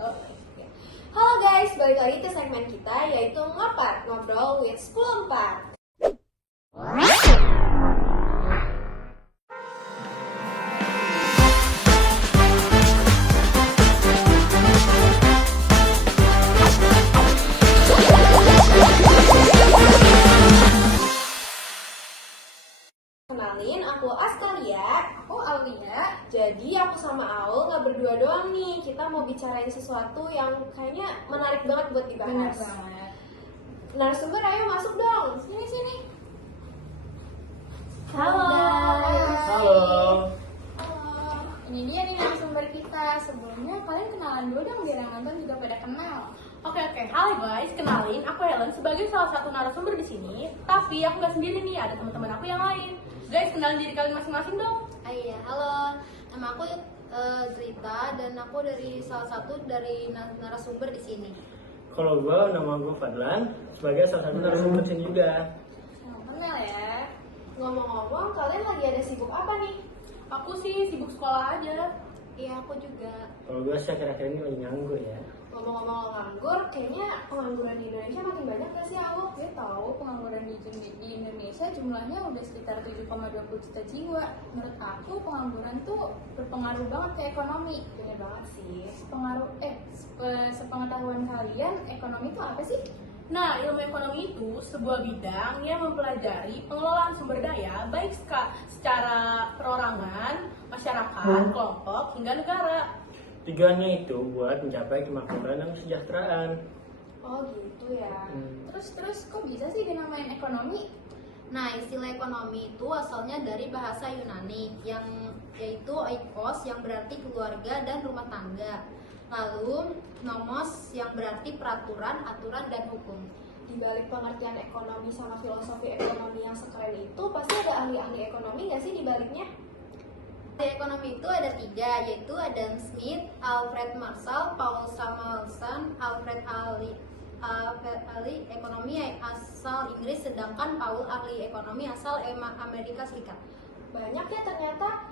Oke. Halo guys, balik lagi ke segmen kita yaitu Ngopat, Ngobrol with 10.4. Kenalin, aku Askalia. Aku Aulia. Jadi aku sama Aul nggak berdua doang nih. Kita mau bicarain sesuatu yang kayaknya menarik banget buat Benar dibahas. banget. Narasumber, ayo masuk dong. Sini. Halo. Halo. Ini dia nih narasumber kita. Sebelumnya kalian kenalan dulu dong biar yang nonton juga pada kenal. Oke, hai guys, kenalin aku Helen sebagai salah satu narasumber di sini. Tapi aku nggak sendiri nih, ada teman-teman aku yang lain. Guys, kenalin diri kalian masing-masing dong. Iya, halo. Nama aku Zrita dan aku dari salah satu dari narasumber di sini. Kalau nama gue Fadlan sebagai salah satu narasumber sini juga. Sama kenal ya. Ngomong-ngomong, kalian lagi ada sibuk apa nih? Aku sih sibuk sekolah aja. Iya, aku juga. Kalau gue sih akhir-akhir ini lagi nganggur ya. Ngomong-ngomong nganggur, kayaknya pengangguran di Indonesia makin banyak gak sih, Aul? Gue tahu pengangguran di Indonesia jumlahnya udah sekitar 7,20 juta jiwa. Menurut aku pengangguran tuh berpengaruh banget ke ekonomi. Bener banget sih. Sepengetahuan kalian, ekonomi itu apa sih? Nah, ilmu ekonomi itu sebuah bidang yang mempelajari pengelolaan sumber daya baik secara perorangan, masyarakat, kelompok, hingga negara. Tujuannya itu buat mencapai kemakmuran dan kesejahteraan. Oh gitu ya. Terus kok bisa sih dinamain ekonomi? Nah, istilah ekonomi itu asalnya dari bahasa Yunani yang yaitu oikos yang berarti keluarga dan rumah tangga. Lalu nomos yang berarti peraturan, aturan, dan hukum. Di balik pengertian ekonomi sama filosofi ekonomi yang sekeren itu, pasti ada ahli-ahli ekonomi nggak sih di baliknya? Ahli ekonomi itu ada 3, yaitu Adam Smith, Alfred Marshall, Paul Samuelson. Alfred ahli ekonomi asal Inggris, sedangkan Paul ahli ekonomi asal Amerika Serikat. Banyak ya ternyata,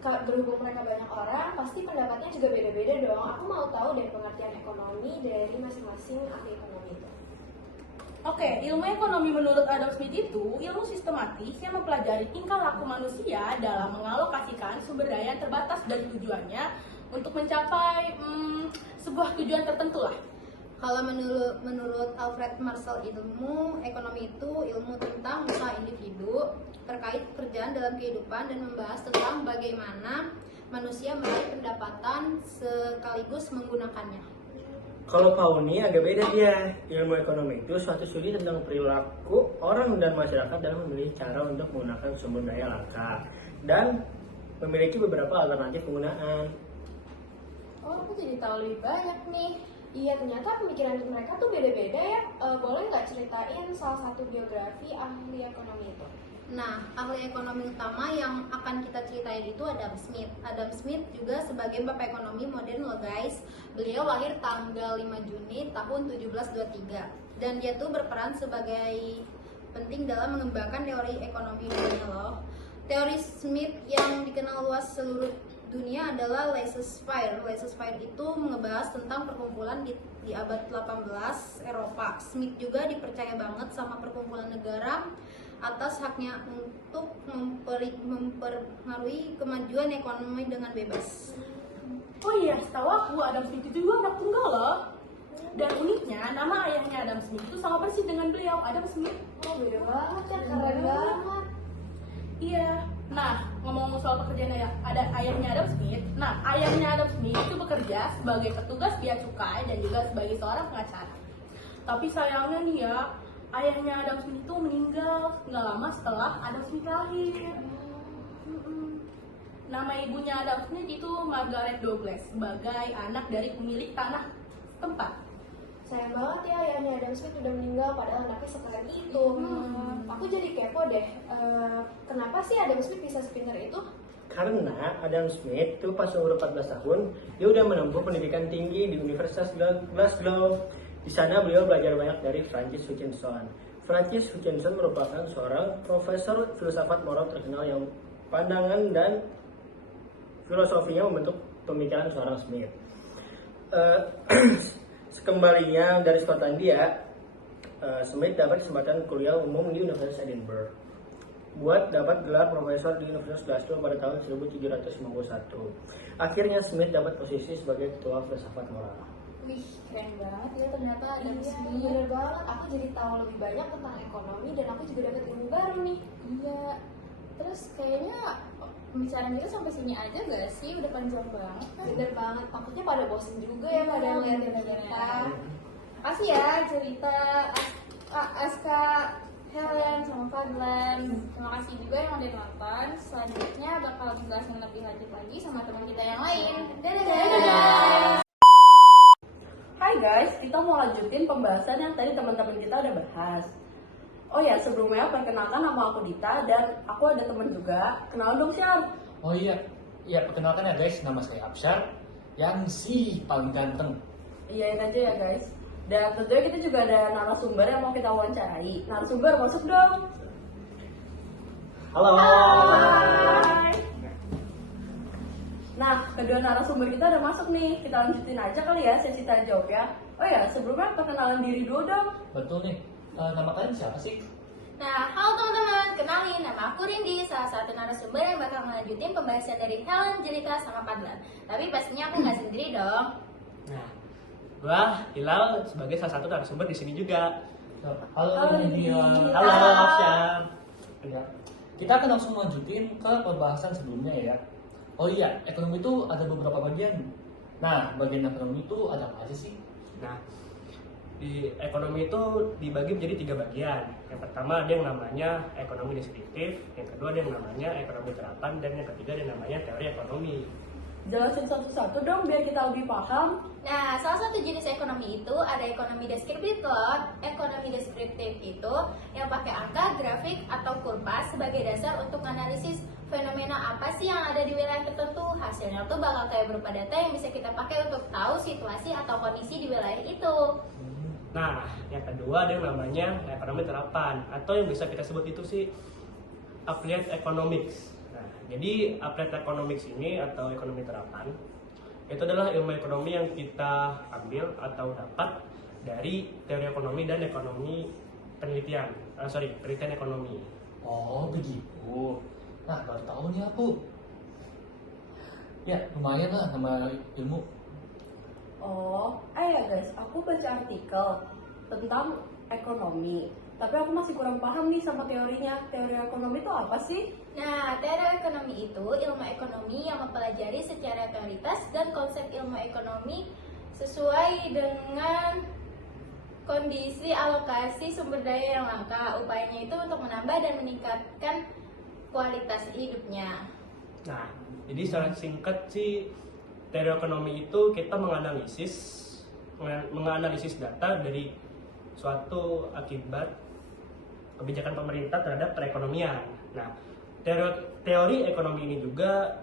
berhubung mereka banyak orang, pasti pendapatnya juga beda-beda dong. Aku mau tahu deh pengertian ekonomi dari masing-masing ahli ekonomi itu. Oke, ilmu ekonomi menurut Adam Smith itu ilmu sistematis yang mempelajari tingkah laku manusia dalam mengalokasikan sumber daya yang terbatas dan tujuannya untuk mencapai sebuah tujuan tertentu lah. Kalau menurut Alfred Marshall, ilmu ekonomi itu ilmu tentang usaha individu terkait pekerjaan dalam kehidupan dan membahas tentang bagaimana manusia meraih pendapatan sekaligus menggunakannya. Kalau Paul ini agak beda dia. Ilmu ekonomi itu suatu studi tentang perilaku orang dan masyarakat dalam memilih cara untuk menggunakan sumber daya langka dan memiliki beberapa alternatif penggunaan. Oh, aku jadi tahu lebih banyak nih. Iya, ternyata pemikiran mereka tuh beda-beda ya. Boleh nggak ceritain salah satu biografi ahli ekonomi itu? Nah, ahli ekonomi utama yang akan kita ceritain itu Adam Smith. Adam Smith juga sebagai bapak ekonomi modern loh guys. Beliau lahir tanggal 5 Juni tahun 1723. Dan dia tuh berperan sebagai penting dalam mengembangkan teori ekonomi dunia loh. Teori Smith yang dikenal luas seluruh dunia adalah laissez-faire. Laissez-faire itu ngebahas tentang perkumpulan di abad 18 Eropa. Smith juga dipercaya banget sama perkumpulan negara atas haknya untuk mempengaruhi kemajuan ekonomi dengan bebas. Oh iya, setahu aku Adam Smith itu juga anak tunggal loh. Dan uniknya, nama ayahnya Adam Smith itu sama persis dengan beliau, Adam Smith. Oh beda banget ya, keren banget. Iya. Nah, ngomong soal pekerjaan ada ayahnya Adam Smith. Nah, ayahnya Adam Smith itu bekerja sebagai petugas bea cukai dan juga sebagai seorang pengacara. Tapi sayangnya nih ya, ayahnya Adam Smith itu meninggal nggak lama setelah Adam Smith lahir. Nama ibunya Adam Smith itu Margaret Douglas sebagai anak dari pemilik tanah tempat. Sayang banget ya ayahnya Adam Smith udah meninggal padahal anaknya sekeren itu. Aku jadi kepo deh, kenapa sih Adam Smith bisa sepinter itu? Karena Adam Smith itu pas umur 14 tahun, dia udah menempuh pendidikan tinggi di Universitas Glasgow. Di sana beliau belajar banyak dari Francis Hutchinson. Francis Hutchinson merupakan seorang profesor filsafat moral terkenal yang pandangan dan filosofinya membentuk pemikiran seorang Smith. Eh, Sekembalinya dari Skotlandia, Smith dapat kesempatan kuliah umum di Universitas Edinburgh. Buat dapat gelar profesor di Universitas Glasgow pada tahun 1751. Akhirnya Smith dapat posisi sebagai ketua filsafat moral. Wih, keren banget ya ternyata ada Iya, Smith. bener banget. Aku jadi tahu lebih banyak tentang ekonomi dan aku juga dapat ilmu baru nih. Iya. Terus kayaknya pembicaraan kita sampai sini aja gak sih? Udah panjang banget kan? Bener banget. Takutnya pada bosen juga ya pada Iya, ngeliatin bener-bener. kita. Makasih ya cerita Aska, Helen, sama Fadlan. Terima kasih juga yang udah nonton. Selanjutnya bakal dijelasin lebih lanjut lagi sama teman kita yang lain. Dadah guys! Hai guys, kita mau lanjutin pembahasan yang tadi teman-teman kita udah bahas. Oh ya, sebelumnya perkenalkan nama aku Dita dan aku ada teman juga. Kenal dong, Syam. Oh iya, ya perkenalkan ya guys, nama saya Absyar yang si paling ganteng. Iyain aja ya guys. Dan tentunya kita juga ada narasumber yang mau kita wawancarai. Narasumber, masuk dong. Halo. Hai. Nah, kedua narasumber kita udah masuk nih. Kita lanjutin aja kali ya sesi tanya jawab ya. Oh ya, sebelumnya perkenalan diri dulu dong. Betul nih, nama kalian siapa sih? Nah, halo teman-teman, kenalin nama aku Rindi, salah satu narasumber yang bakal ngelanjutin pembahasan dari Helen, Jelita, sama Fadlan. Tapi pastinya aku nggak sendiri dong. Nah, gua Hilal sebagai salah satu narasumber di sini juga. Halo Halo, Lydia. Lydia. Halo, Afsyam. Ya. Kita akan langsung lanjutin ke pembahasan sebelumnya ya. Oh iya, ekonomi itu ada beberapa bagian. Nah, bagian ekonomi itu ada apa aja sih? Nah, di ekonomi itu dibagi menjadi 3 bagian. Yang pertama ada yang namanya ekonomi deskriptif, yang kedua ada yang namanya ekonomi terapan, dan yang ketiga ada yang namanya teori ekonomi. Jelasin satu-satu dong biar kita lebih paham. Nah, salah satu jenis ekonomi itu ada ekonomi deskriptif loh. Ekonomi deskriptif itu yang pakai angka, grafik, atau kurva sebagai dasar untuk analisis fenomena apa sih yang ada di wilayah tertentu. Hasilnya tuh bakal kayak berupa data yang bisa kita pakai untuk tahu situasi atau kondisi di wilayah itu. Nah, yang kedua ada yang namanya ekonomi terapan, atau yang bisa kita sebut itu sih applied economics. Nah, jadi applied economics ini atau ekonomi terapan itu adalah ilmu ekonomi yang kita ambil atau dapat dari teori ekonomi dan ekonomi penelitian. Penelitian ekonomi. Oh begitu. Nah, baru tahu nih aku. Ya, lumayan lah nama ilmu. Oh, ya guys, aku baca artikel tentang ekonomi. Tapi aku masih kurang paham nih sama teorinya. Teori ekonomi itu apa sih? Nah, teori ekonomi itu ilmu ekonomi yang mempelajari secara teoritas dan konsep ilmu ekonomi sesuai dengan kondisi alokasi sumber daya yang langka. Upayanya itu untuk menambah dan meningkatkan kualitas hidupnya. Nah, jadi secara singkat sih teori ekonomi itu kita menganalisis data dari suatu akibat kebijakan pemerintah terhadap perekonomian. Nah, teori ekonomi ini juga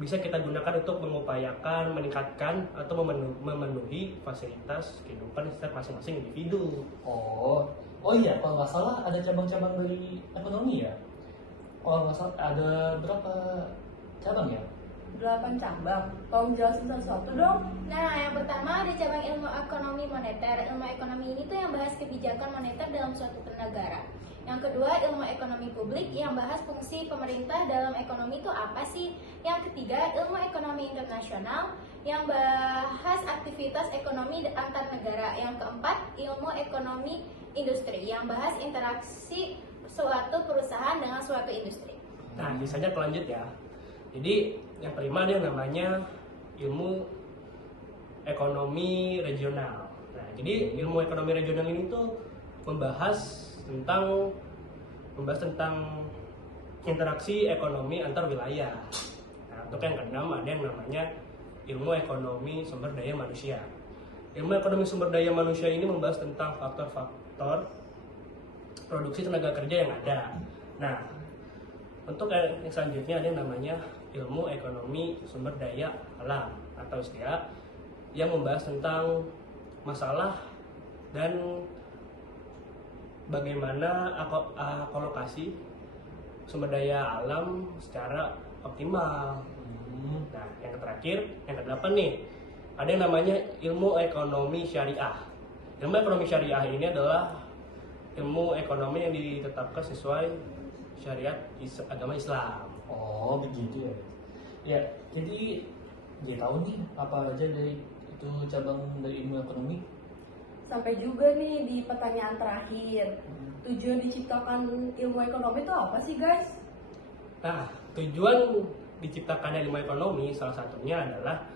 bisa kita gunakan untuk mengupayakan, meningkatkan, atau memenuhi fasilitas kehidupan setiap masing-masing individu. Oh iya, kalau nggak salah ada cabang-cabang dari ekonomi ya. Kalau nggak salah ada berapa cabang ya? 8 cabang. Tolong jelasin satu-satu dong. Nah, yang pertama ada cabang ilmu ekonomi moneter. Ilmu ekonomi ini tuh yang bahas kebijakan moneter dalam suatu negara. Yang kedua, ilmu ekonomi publik yang bahas fungsi pemerintah dalam ekonomi itu apa sih. Yang ketiga, ilmu ekonomi internasional yang bahas aktivitas ekonomi antar negara. Yang keempat, ilmu ekonomi industri yang bahas interaksi suatu perusahaan dengan suatu industri. Nah, misalnya lanjut ya. Jadi yang kelima ada yang namanya ilmu ekonomi regional. Nah, jadi ilmu ekonomi regional ini tuh membahas tentang interaksi ekonomi antar wilayah. Nah, untuk yang keenam ada yang namanya ilmu ekonomi sumber daya manusia. Ilmu ekonomi sumber daya manusia ini membahas tentang faktor-faktor produksi tenaga kerja yang ada. Nah, untuk yang selanjutnya ada yang namanya ilmu ekonomi sumber daya alam atau istilah yang membahas tentang masalah dan bagaimana alokasi sumber daya alam secara optimal. Nah, yang terakhir, yang kedelapan nih, ada yang namanya ilmu ekonomi syariah. Ilmu ekonomi syariah ini adalah ilmu ekonomi yang ditetapkan sesuai syariat agama Islam. Oh begitu ya. Ya, jadi dia tahu nih apa aja dari itu cabang dari ilmu ekonomi. Sampai juga nih di pertanyaan terakhir, tujuan diciptakan ilmu ekonomi itu apa sih guys? Nah, tujuan diciptakan ilmu ekonomi salah satunya adalah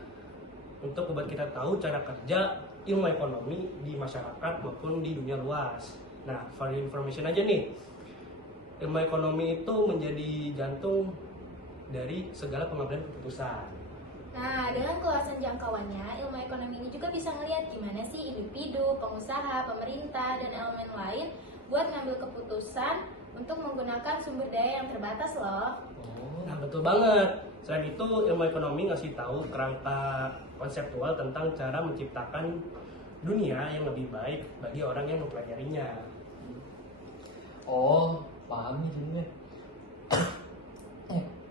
untuk membuat kita tahu cara kerja ilmu ekonomi di masyarakat maupun di dunia luas. Nah, for information aja nih, ilmu ekonomi itu menjadi jantung dari segala pengambilan keputusan. Nah, dengan keluasan jangkauannya, ilmu ekonomi ini juga bisa ngelihat gimana sih individu, pengusaha, pemerintah, dan elemen lain buat ngambil keputusan untuk menggunakan sumber daya yang terbatas loh. Nah, betul banget. Selain itu, ilmu ekonomi ngasih tahu kerangka konseptual tentang cara menciptakan dunia yang lebih baik bagi orang yang mempelajarinya. Oh, paham nih jadinya.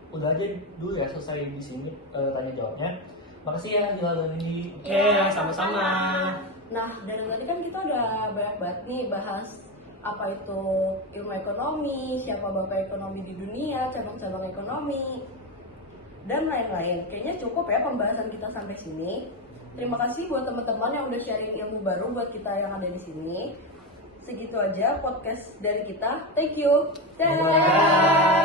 Udah aja dulu ya selesai di sini tanya jawabnya. Makasih ya Hilal dan ini. Oke, sama-sama. Nah, dari tadi kan kita udah banyak banget nih bahas apa itu ilmu ekonomi, siapa bapak ekonomi di dunia, cabang-cabang ekonomi, dan lain-lain. Kayaknya cukup ya pembahasan kita sampai sini. Terima kasih buat teman-teman yang udah sharing ilmu baru buat kita yang ada di sini. Segitu aja podcast dari kita. Thank you. Dah.